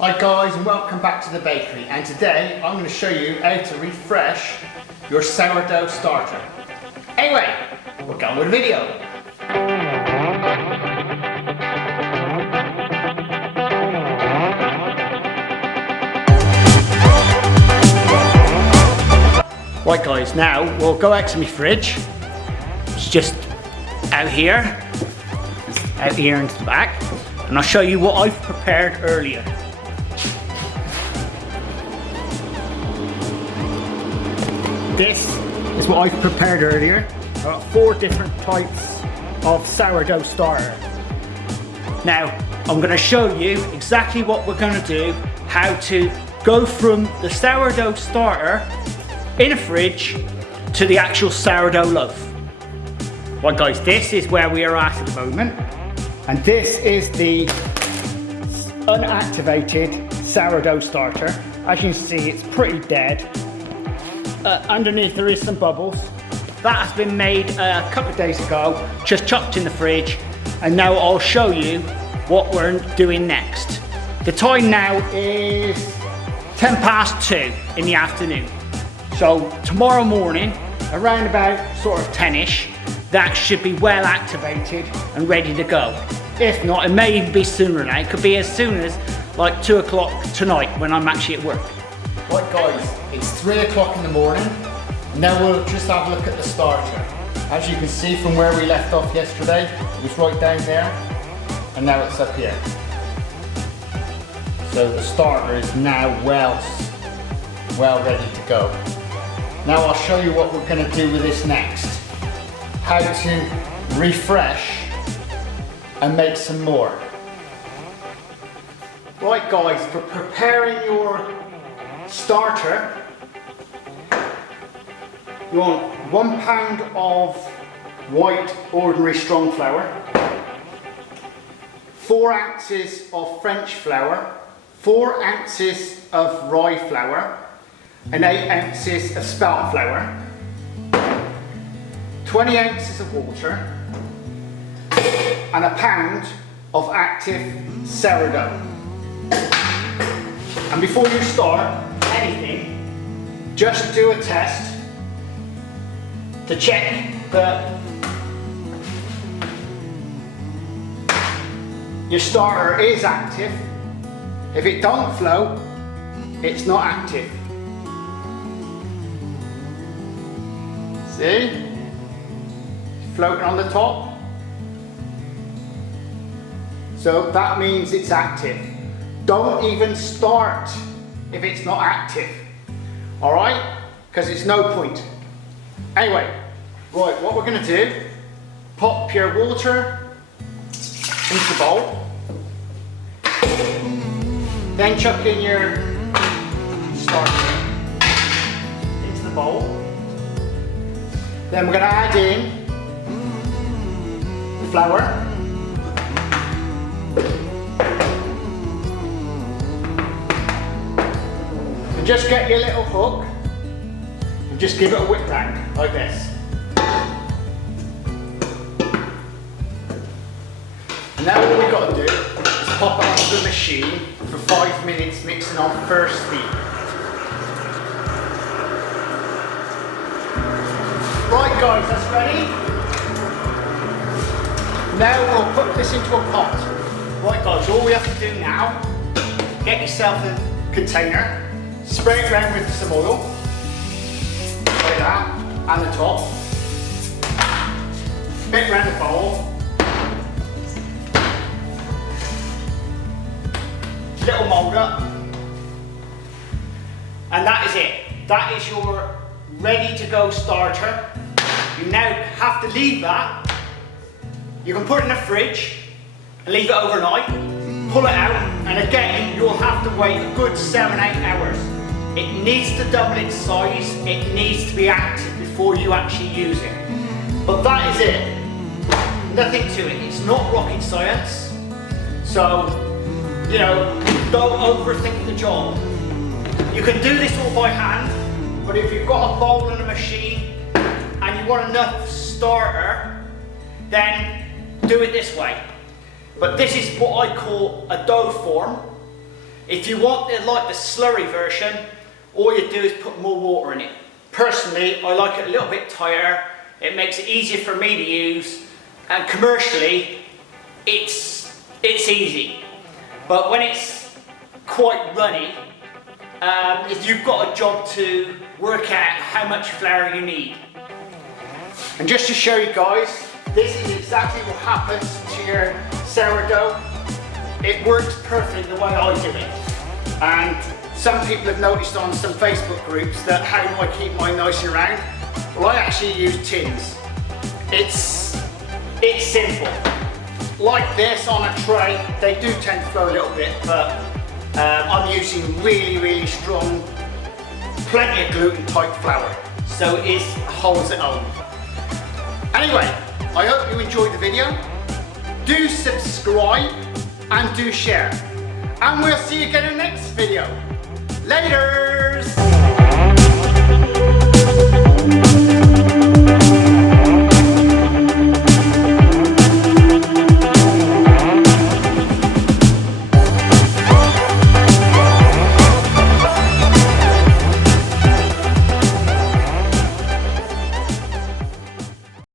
Hi guys, and welcome back to the bakery, and today I'm going to show you how to refresh your sourdough starter. Anyway, we'll get on with the video. Right guys, now we'll go out to my fridge. It's just out here into the back, and I'll show you what I've prepared earlier. This is what I've prepared earlier. I've got 4 different types of sourdough starter. Now, I'm going to show you exactly what we're going to do, how to go from the sourdough starter in a fridge to the actual sourdough loaf. Right guys, this is where we are at the moment. And this is the unactivated sourdough starter. As you can see, it's pretty dead. Underneath there is some bubbles. That has been made a couple of days ago, just chucked in the fridge, and now I'll show you what we're doing next. The time now is 10 past 2 in the afternoon. So tomorrow morning, around about sort of 10ish, that should be well activated and ready to go. If not, it may even be sooner now. It could be as soon as like 2 o'clock tonight when I'm actually at work. Right guys, it's 3 o'clock in the morning. Now we'll just have a look at the starter. As you can see from where we left off yesterday, it was right down there, and now it's up here. So the starter is now well ready to go. Now I'll show you what we're going to do with this next. How to refresh and make some more. Right guys, for preparing your starter, you want 1 pound of white ordinary strong flour, 4 ounces of French flour, 4 ounces of rye flour, and 8 ounces of spelt flour, 20 ounces of water, and a pound of active sourdough. And before you start anything, just do a test to check that your starter is active. If it don't flow, it's not active. See? Floating on the top. So that means it's active. Don't even start if it's not active. Alright? Because it's no point. Anyway, right, what we're going to do, pop your water into the bowl. Then chuck in your starter into the bowl. Then we're going to add in the flour. And just get your little hook and just give it a whip round like this. And now all we've got to do is pop it onto the machine for 5 minutes, mixing on first speed. Right guys, that's ready. Now we'll put this into a pot. Right guys, all we have to do now, get yourself a container, spray it around with some oil, like that, and the top. Bit around the bowl. Little mould up. And that is it. That is your ready to go starter. You now have to leave that. You can put it in the fridge and leave it overnight. Pull it out, and again, you'll have to wait a good 7-8 hours. It needs to double its size. It needs to be active before you actually use it. But that is it. Nothing to it. It's not rocket science. So, you know, don't overthink the job. You can do this all by hand, but if you've got a bowl and a machine and you want enough starter, then do it this way. But this is what I call a dough form. If you want like the slurry version, all you do is put more water in it. Personally, I like it a little bit tighter. It makes it easier for me to use, and commercially, it's easy. But when it's quite runny, you've got a job to work out how much flour you need. And just to show you guys, this is exactly what happens to your sourdough. It works perfectly the way I do it. And some people have noticed on some Facebook groups that how do I keep mine nice and round? Well, I actually use tins. It's simple. Like this on a tray, they do tend to flow a little bit, but I'm using really strong, plenty of gluten type flour. So it holds its own. Anyway, I hope you enjoyed the video. Do subscribe and do share. And we'll see you again in the next video. Laters!